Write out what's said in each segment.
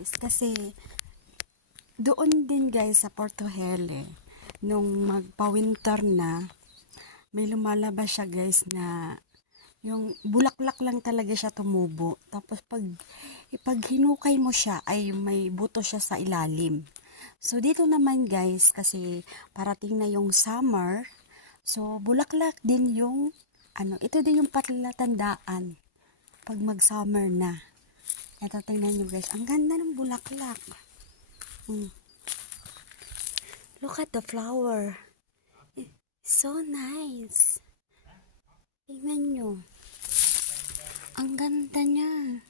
guys. Kasi doon din guys sa Porto Hele, nung magpa-winter na, may lumalabas siya guys na yung bulaklak lang talaga siya tumubo. Tapos pag hinukay mo siya ay may buto siya sa ilalim. So dito naman guys, kasi parating na yung summer, so bulaklak din yung ito din yung palatandaan pag mag-summer na. Ito, tingnan nyo guys, ang ganda ng bulaklak. Look at the flower. So nice. Tingnan nyo. Ang ganda niya.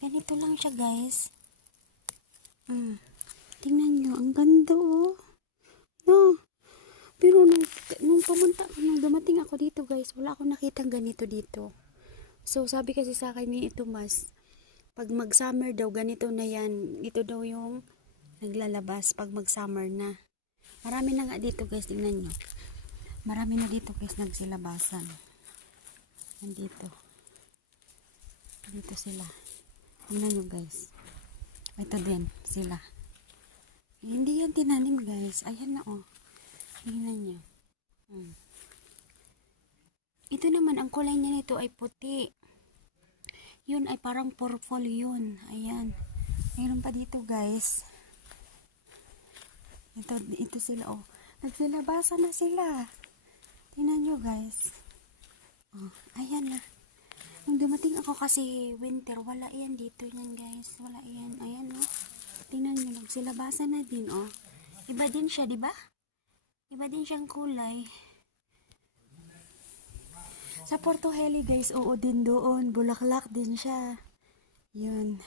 Ganito lang siya guys. Tingnan nyo, ang ganda oh. No. Pero nung dumating ako dito guys, wala akong nakitang ganito dito. So sabi kasi sa akin ni Tomas, pag mag-summer daw ganito na yan. Ito daw yung naglalabas pag mag-summer na. Marami na nga dito guys, tingnan nyo. Marami na dito guys nagsilabasan. Nandito. Dito sila. Tingnan nyo guys. Ito din sila. Hindi yan tinanim guys. Ayan na oh. Tingnan nyo. Ito naman, ang kulay niya nito ay puti. Yun ay parang purple yun. Ayan. Mayroon pa dito guys. Ito sila oh. Nagsilabasan na sila. Tingnan nyo guys. Oh, ayan na. Nung dumating ako kasi winter, wala yan dito yan guys. Wala yan. Ayan oh. Tingnan nyo, nagsilabasan na din oh. Iba din siya, di ba? Iba din siyang kulay. Sa Porto Hele guys, oo din doon. Bulaklak din siya. Yun.